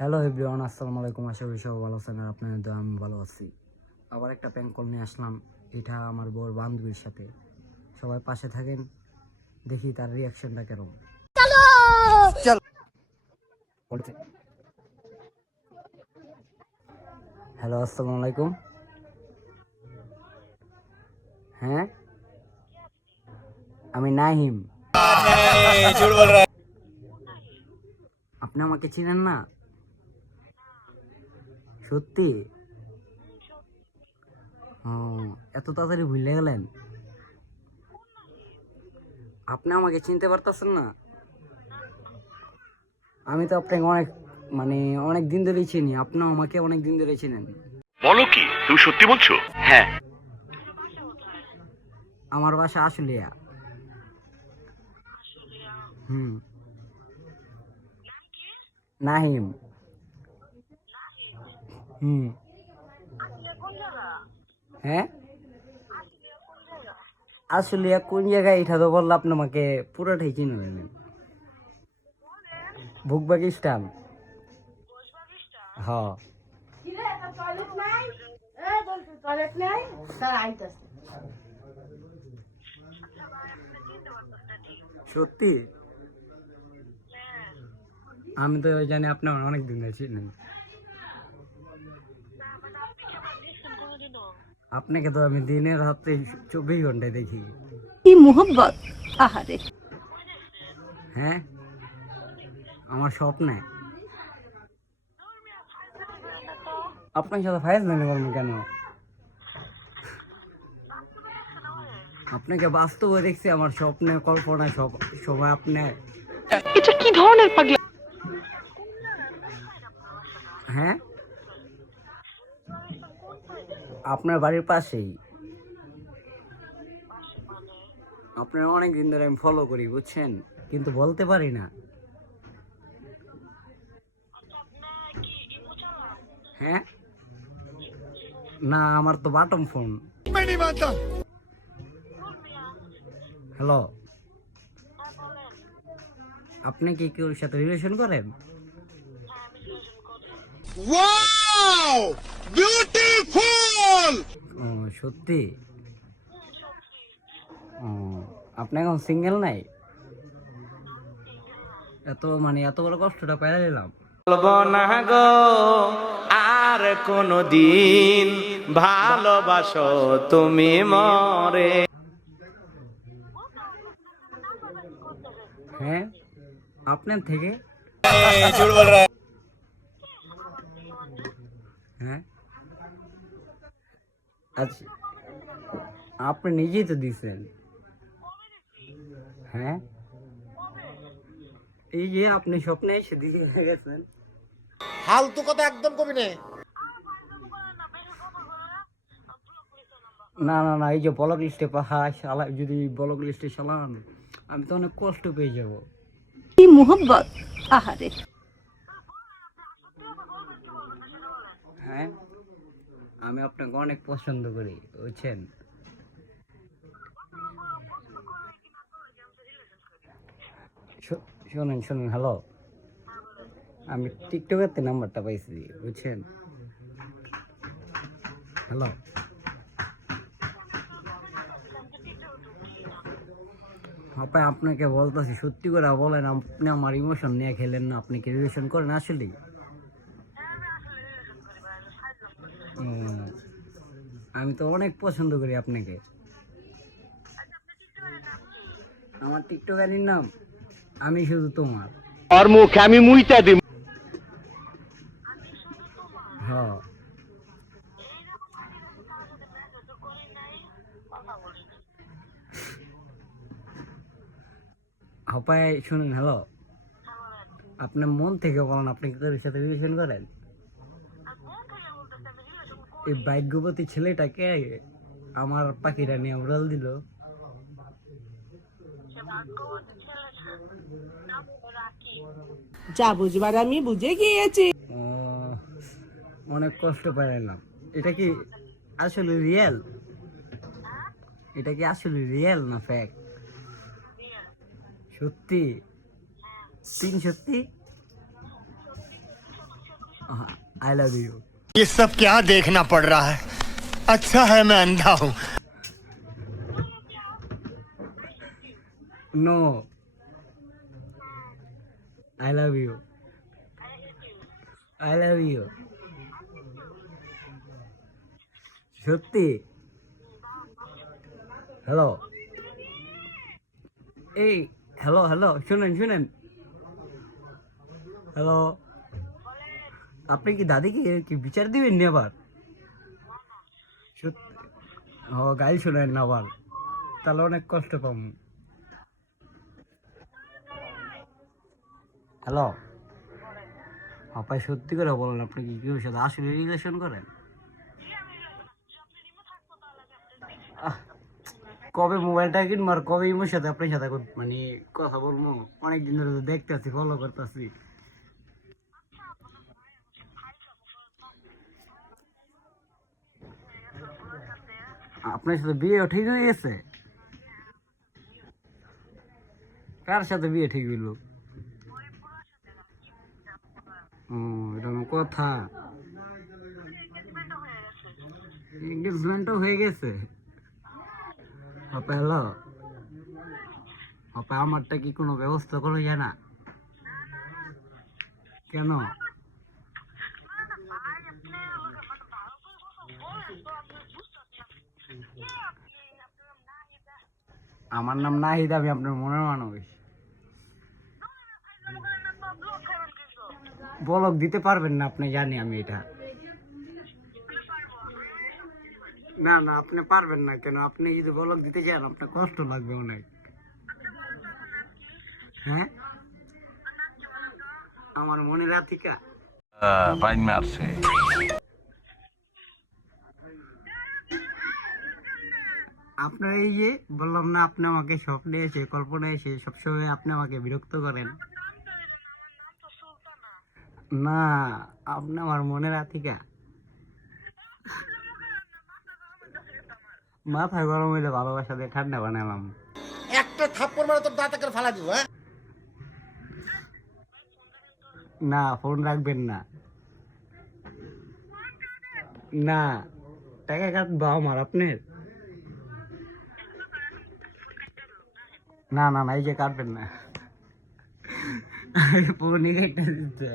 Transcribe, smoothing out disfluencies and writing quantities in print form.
Hello everyone, আসসালামু আলাইকুম। আশা করি সবাই ভালো আছেন আর আপনাদের দোয়ায় আমি ভালো আছি। আবার একটা প্র্যাঙ্ক কল নিয়ে আসলাম, এটা আমার বউর বান্ধবীর সাথে। সবাই পাশে থাকেন, দেখি তার রিয়াকশনটা কেমন। হ্যালো, আসসালামু আলাইকুম। হ্যাঁ, আমি নাহিম। আপনি আমাকে চিনেন না? সত্যি? ও, এত তাড়াতাড়ি ভুলে গেলেন? আপনি আমাকে চিনতে পারতেছেন না? আমি তো আপনাকে অনেক দিন ধরেই চিনি, আপনিও আমাকে অনেক দিন ধরেই চিনেন। বলো কি, তুমি সত্যি বলছো? হ্যাঁ। আমার বাসা আশুলিয়া। হুম, নাহিম। হুম। হ্যাঁ, আশুলিয়া কোন জায়গায় এটা তো বললে আপনি আমাকে পুরোটাই চিনে নেবেন। বুকবাগিস্তান। হ্যাঁ। সত্যি? আমি তো জানি আপনি আমার অনেক দিন ধরে চিনেন। আপনাকে তো আমি দিনের রাত্রে 24 ঘন্টায় দেখি। কি মোহব্বত! আহারে! হ্যাঁ, আমার স্বপ্নে। আপনার সাথে ফাইজ জানি করবেন কেন? আপনাকে বাস্তবে দেখছি, আমার স্বপ্নে কল্পনায় সব সময় আপনি। এটা কি ধরনের পাগলা? হ্যাঁ, আপনার বাড়ির পাশেই। আপনার অনেক দিন ধরে আমি ফলো করি, বুঝছেন, কিন্তু বলতে পারি না। হ্যাঁ, না, আমার তো বাটম ফোন। হ্যালো, আপনি কি কেউ সাথে রিলেশন করেন? Wow, beautiful! ও, সত্যি? ও, আপনি এখন সিঙ্গেল নাই? এত বড় কষ্টটা পেয়ে দিলাম। বলবো না গো আর কোনদিন, ভালোবাসো তুমি মরে। হ্যাঁ, আপনার থেকে? হ্যাঁ, আচ্ছা, আপনি নিজেই তো দিচ্ছেন। হ্যাঁ, এই যে আপনি স্বপ্নে এসে দিয়ে গেছেন। ফালতু কথা একদম কবি নে। না না না, এই যে ব্লক লিস্টে পাহাড় শালা, যদি ব্লক লিস্টে চালান আমি তো অনেক কষ্ট পেয়ে যাব। কি মোহব্বত! আহারে! হ্যাঁ, আমি আপনাকে অনেক পছন্দ করি, বুঝছেন। শোনেন শোনেন, হ্যালো, আমি টিকটকের নাম্বারটা পাইছি, বুঝছেন। হ্যালো, আপা আপনাকে বলতেছি, সত্যি করে বলেন, আপনি আমার ইমোশন নিয়ে খেলেন না? আপনি কি রিলেশন করেন আসলে? আমি তো অনেক পছন্দ করি আপনাকে। আমার টিকটকারির নাম আমি শুধু তোমার। আর মুখে আমি মুইতা দিই। হ্যাঁ, হাপায় শুনুন, হ্যালো, আপনার মন থেকে বলেন, আপনি কি তাদের সাথে রিলেশন করেন? এই ভাগ্যবতী ছেলেটাকে আমার পাখিটা নিয়ে উড়াল দিল। যা বুঝবার আমি বুঝে গিয়েছি। অনেক কষ্ট পাইলাম। এটা কি আসলে রিয়েল? এটা কি আসলে রিয়েল না ফেক? সত্যি? তিন সত্যি? I love you. ये सब क्या देखना पड़ रहा है? अच्छा है मैं अंधा हूँ। No, I love you, I love you. সত্যি? হ্যালো, এই হ্যালো হ্যালো, শুনেন শুনেন, হ্যালো, আপনি কি দাদিকে কি বিচার দিবেন নি আবার? সত্যি? ও গাইল শোনেন না আবার, তাহলে অনেক কষ্ট পাম। হ্যালো, আপনি সত্যি করে বলেন, আপনি কি কেউ সাথে আসলে রিলেশন করেন? আহ, কবে মোবাইলটা কিনবো আর কবে ইমোর সাথে আপনার সাথে মানে কথা বলবো? অনেকদিন ধরে তো দেখতেছি, ফলো করতেছি। আপনার সাথে বিয়ে ঠিক হয়ে গেছে? কার সাথে বিয়ে ঠিক হইলো? ও, এটা আমার কথা। এঙ্গেজমেন্টও হয়ে গেছে? আপা হ্যালো, আপা আমারটা কি কোনো ব্যবস্থা করা যায় না? কেন? আমার নাম নাহিদ, আমি আপনার মনের মানুষ। বলক দিতে পারবেন না আপনি, জানি আমি এটা। না না, আপনি পারবেন না। কেন? আপনি যদি বলক দিতে চান আপনার কষ্ট লাগবে অনেক। হ্যাঁ, আমার মনে রাধিকা। আপনার এই যে বললাম না, আপনি আমাকে স্বপ্নে এসে কল্পনায় এসে সবসময় আপনি আমাকে বিরক্ত করেন। না, আপনি আমার মনে রাধিকা। মাথা গরম হইলে ভালোবাসা দিয়ে ঠান্ডা বানালাম। একটা থাপ্পড় মারে তোর দাঁত করে ফালা দিব। হ্যাঁ, না, ফোন রাখবেন না। না, টাকা কাটবো আমার আপনার? না না না, এই যে কাটবেন না। ফোনই কেটে দিচ্ছে।